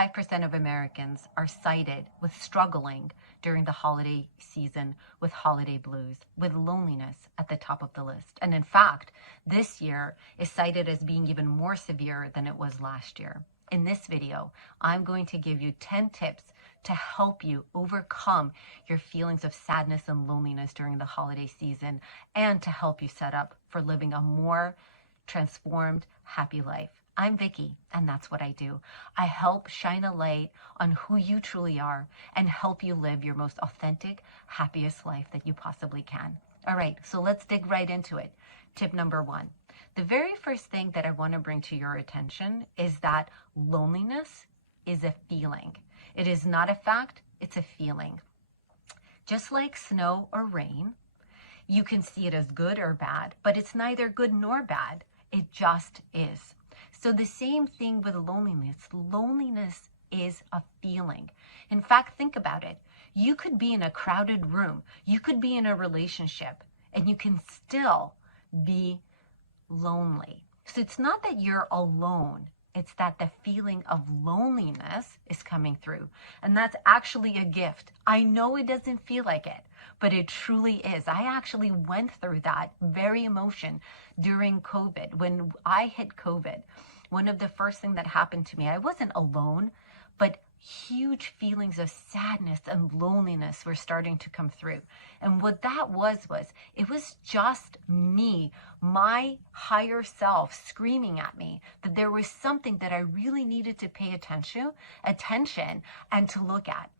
85% of Americans are cited with struggling during the holiday season with holiday blues, with loneliness at the top of the list. And in fact, this year is cited as being even more severe than it was last year. In this video, I'm going to give you 10 tips to help you overcome your feelings of sadness and loneliness during the holiday season, and to help you set up for living a more transformed, happy life. I'm Vicki, and that's what I do. I help shine a light on who you truly are and help you live your most authentic, happiest life that you possibly can. All right, so let's dig right into it. Tip number 1. The very first thing that I want to bring to your attention is that loneliness is a feeling. It is not a fact, it's a feeling. Just like snow or rain, you can see it as good or bad, but it's neither good nor bad. It just is. So the same thing with loneliness. Loneliness is a feeling. In fact, think about it. You could be in a crowded room. You could be in a relationship, and you can still be lonely. So it's not that you're alone. It's that the feeling of loneliness is coming through. And that's actually a gift. I know it doesn't feel like it, but it truly is. I actually went through that very emotion during COVID. When I hit COVID, one of the first things that happened to me, I wasn't alone, but huge feelings of sadness and loneliness were starting to come through. And what that was it was just me, my higher self, screaming at me that there was something that I really needed to pay attention and to look at.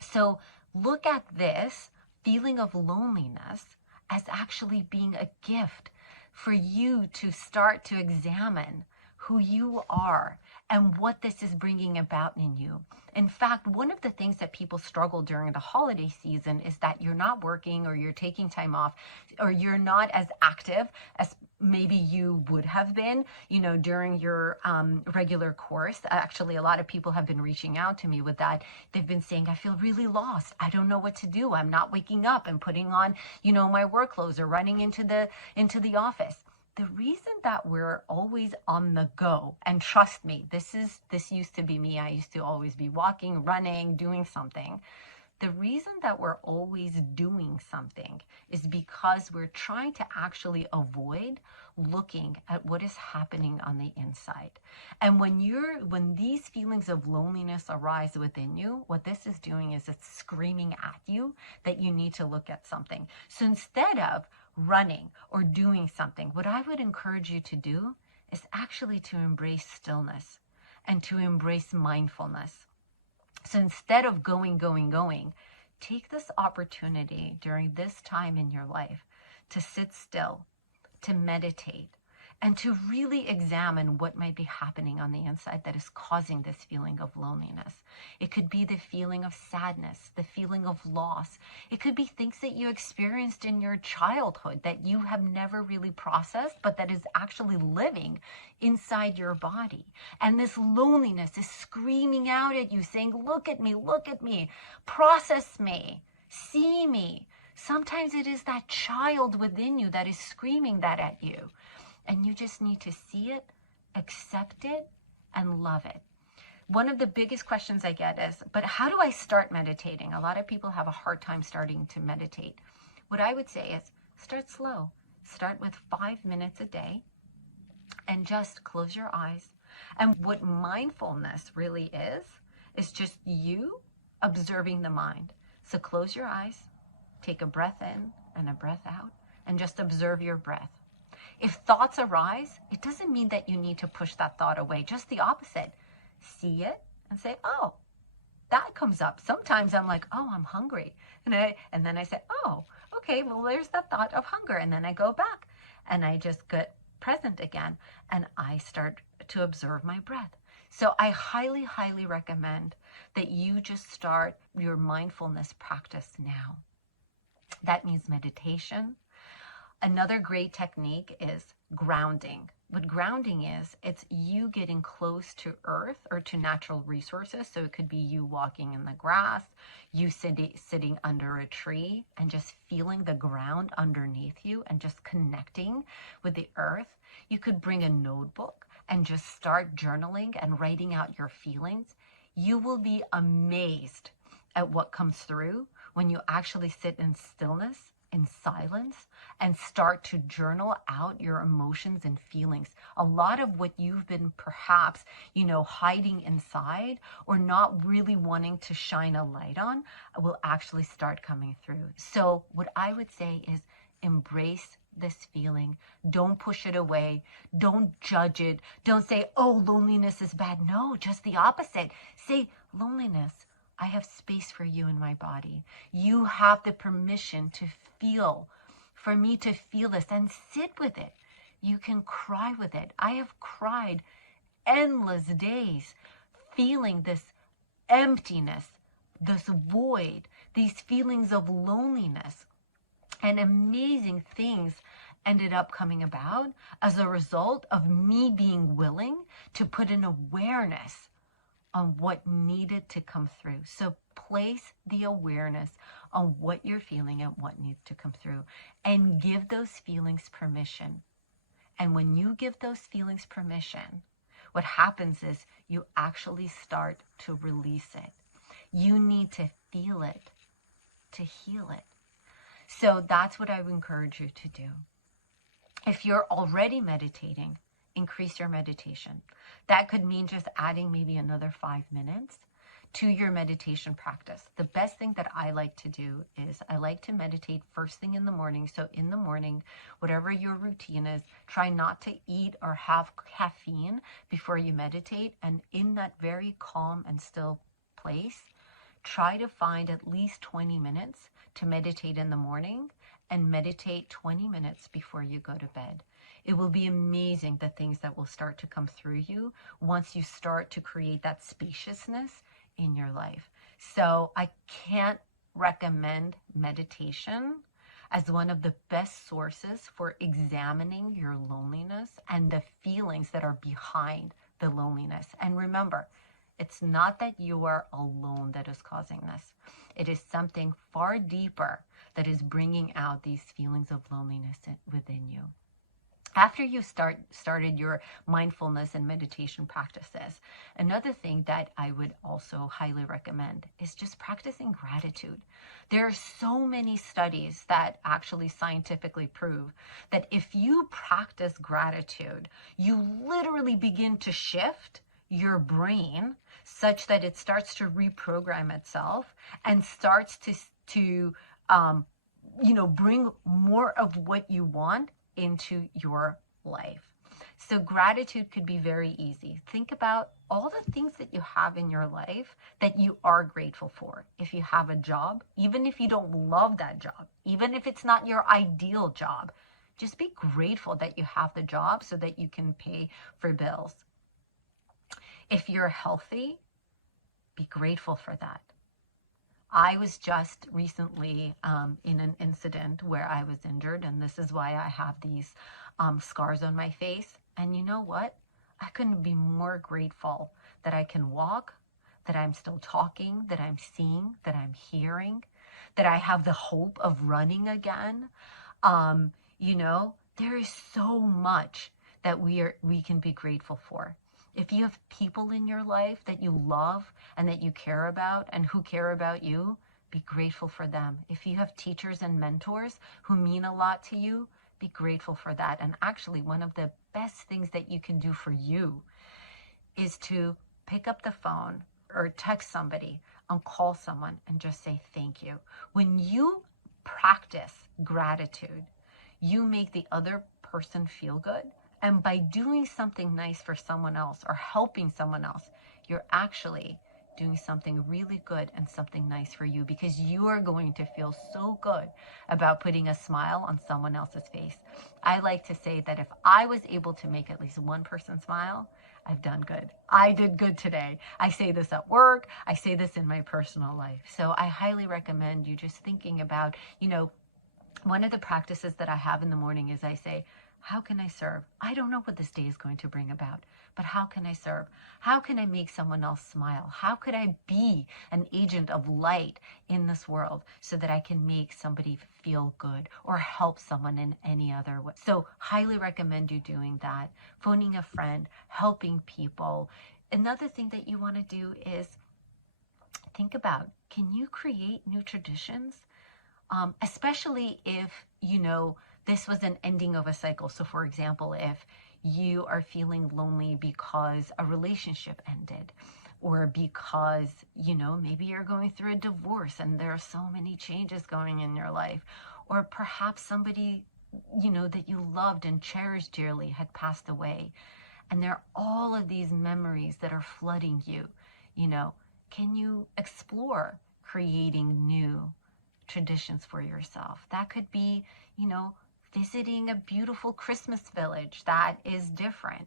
So look at this feeling of loneliness as actually being a gift for you to start to examine who you are and what this is bringing about in you. In fact, one of the things that people struggle during the holiday season is that you're not working, or you're taking time off, or you're not as active as maybe you would have been, during your regular course. Actually, a lot of people have been reaching out to me with that. They've been saying, I feel really lost. I don't know what to do. I'm not waking up and putting on, my work clothes or running into the office. The reason that we're always on the go, and trust me, this used to be me. I used to always be walking, running, doing something. The reason that we're always doing something is because we're trying to actually avoid looking at what is happening on the inside. And when these feelings of loneliness arise within you, what this is doing is it's screaming at you that you need to look at something. So instead of running or doing something, what I would encourage you to do is actually to embrace stillness and to embrace mindfulness. So instead of going, take this opportunity during this time in your life to sit still, to meditate, and to really examine what might be happening on the inside that is causing this feeling of loneliness. It could be the feeling of sadness, the feeling of loss. It could be things that you experienced in your childhood that you have never really processed, but that is actually living inside your body. And this loneliness is screaming out at you, saying, look at me, process me, see me. Sometimes it is that child within you that is screaming that at you. And you just need to see it, accept it, and love it. One of the biggest questions I get is, but how do I start meditating? A lot of people have a hard time starting to meditate. What I would say is start slow. Start with 5 minutes a day and just close your eyes. And what mindfulness really is just you observing the mind. So close your eyes, take a breath in and a breath out, and just observe your breath. If thoughts arise, it doesn't mean that you need to push that thought away. Just the opposite. See it and say, oh, that comes up. Sometimes I'm like, oh, I'm hungry. And then I say, oh, okay, well, there's that thought of hunger. And then I go back and I just get present again. And I start to observe my breath. So I highly, highly recommend that you just start your mindfulness practice now. That means meditation. Another great technique is grounding. What grounding is, it's you getting close to earth or to natural resources. So it could be you walking in the grass, you sitting under a tree and just feeling the ground underneath you and just connecting with the earth. You could bring a notebook and just start journaling and writing out your feelings. You will be amazed at what comes through when you actually sit in stillness, in silence, and start to journal out your emotions and feelings. A lot of what you've been perhaps, hiding inside or not really wanting to shine a light on will actually start coming through. So what I would say is embrace this feeling. Don't push it away. Don't judge it. Don't say, oh, loneliness is bad. No, just the opposite. Say, loneliness, I have space for you in my body. You have the permission to feel, for me to feel this and sit with it. You can cry with it. I have cried endless days feeling this emptiness, this void, these feelings of loneliness. And amazing things ended up coming about as a result of me being willing to put an awareness on what needed to come through. So place the awareness on what you're feeling and what needs to come through, and give those feelings permission. And when you give those feelings permission, what happens is you actually start to release it. You need to feel it to heal it. So that's what I would encourage you to do. If you're already meditating, increase your meditation. That could mean just adding maybe another 5 minutes to your meditation practice. The best thing that I like to do is I like to meditate first thing in the morning. So in the morning, whatever your routine is, try not to eat or have caffeine before you meditate. And in that very calm and still place, try to find at least 20 minutes to meditate in the morning, and meditate 20 minutes before you go to bed. It will be amazing the things that will start to come through you once you start to create that spaciousness in your life. So I can't recommend meditation as one of the best sources for examining your loneliness and the feelings that are behind the loneliness. And remember, it's not that you are alone that is causing this. It is something far deeper that is bringing out these feelings of loneliness within you. After you started your mindfulness and meditation practices, another thing that I would also highly recommend is just practicing gratitude. There are so many studies that actually scientifically prove that if you practice gratitude, you literally begin to shift your brain such that it starts to reprogram itself and starts to bring more of what you want into your life. So gratitude could be very easy. Think about all the things that you have in your life that you are grateful for. If you have a job, even if you don't love that job, even if it's not your ideal job, just be grateful that you have the job so that you can pay for bills. If you're healthy, be grateful for that. I was just recently in an incident where I was injured, and this is why I have these scars on my face. And you know what? I couldn't be more grateful that I can walk, that I'm still talking, that I'm seeing, that I'm hearing, that I have the hope of running again. There is so much that we can be grateful for. If you have people in your life that you love and that you care about and who care about you, be grateful for them. If you have teachers and mentors who mean a lot to you, be grateful for that. And actually, one of the best things that you can do for you is to pick up the phone or text somebody and call someone and just say thank you. When you practice gratitude, you make the other person feel good. And by doing something nice for someone else or helping someone else, you're actually doing something really good and something nice for you, because you are going to feel so good about putting a smile on someone else's face. I like to say that if I was able to make at least one person smile, I've done good. I did good today. I say this at work. I say this in my personal life. So I highly recommend you just thinking about, one of the practices that I have in the morning is I say, how can I serve? I don't know what this day is going to bring about, but how can I serve? How can I make someone else smile? How could I be an agent of light in this world so that I can make somebody feel good or help someone in any other way? So highly recommend you doing that. Phoning a friend, helping people. Another thing that you want to do is think about, can you create new traditions? Especially if, this was an ending of a cycle. So for example, if you are feeling lonely because a relationship ended, or because, maybe you're going through a divorce and there are so many changes going in your life, or perhaps somebody, that you loved and cherished dearly had passed away. And there are all of these memories that are flooding you, can you explore creating new traditions for yourself? That could be, visiting a beautiful Christmas village that is different,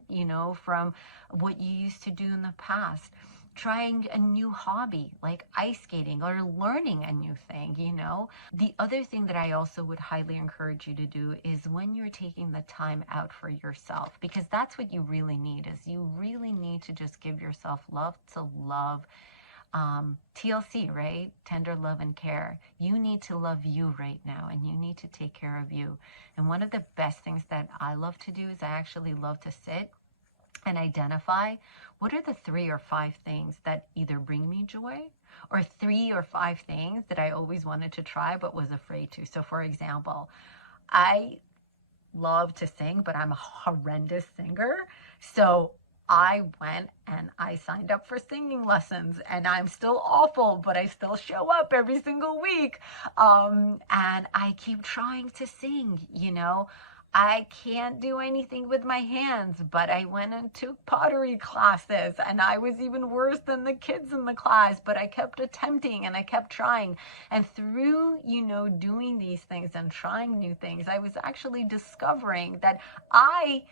from what you used to do in the past. Trying a new hobby like ice skating, or learning a new thing, The other thing that I also would highly encourage you to do is when you're taking the time out for yourself, because that's what you really need, is you really need to just give yourself love to love. TLC, right? Tender love and care. You need to love you right now, and you need to take care of you. And one of the best things that I love to do is I actually love to sit and identify what are the 3 or 5 things that either bring me joy, or 3 or 5 things that I always wanted to try but was afraid to. So for example, I love to sing, but I'm a horrendous singer. So I went and I signed up for singing lessons, and I'm still awful, but I still show up every single week. And I keep trying to sing, I can't do anything with my hands, but I went and took pottery classes, and I was even worse than the kids in the class, but I kept attempting and I kept trying. And through, doing these things and trying new things, I was actually discovering that I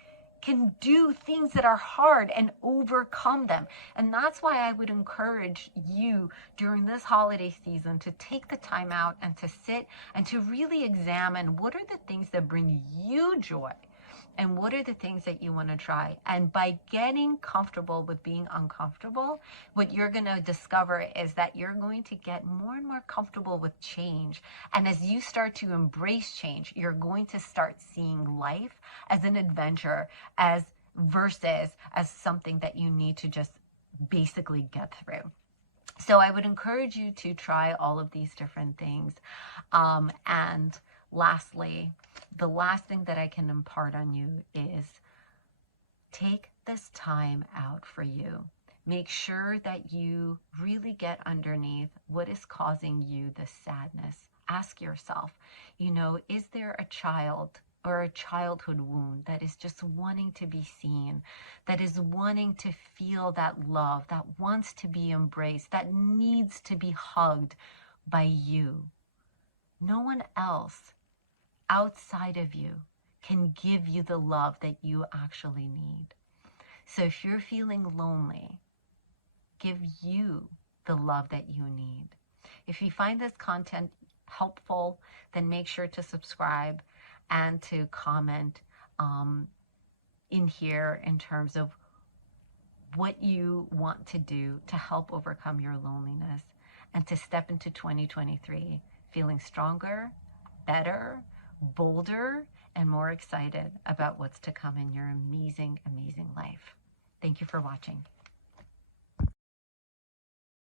can do things that are hard and overcome them. And that's why I would encourage you during this holiday season to take the time out and to sit and to really examine what are the things that bring you joy, and what are the things that you want to try. And by getting comfortable with being uncomfortable, what you're going to discover is that you're going to get more and more comfortable with change. And as you start to embrace change, you're going to start seeing life as an adventure, versus as something that you need to just basically get through. So I would encourage you to try all of these different things. And lastly, the last thing that I can impart on you is take this time out for you. Make sure that you really get underneath what is causing you this sadness. Ask yourself, is there a child or a childhood wound that is just wanting to be seen, that is wanting to feel that love, that wants to be embraced, that needs to be hugged by you? No one else outside of you can give you the love that you actually need. So if you're feeling lonely, give you the love that you need. If you find this content helpful, then make sure to subscribe and to comment in here in terms of what you want to do to help overcome your loneliness and to step into 2023 feeling stronger, better, bolder, and more excited about what's to come in your amazing, amazing life. Thank you for watching.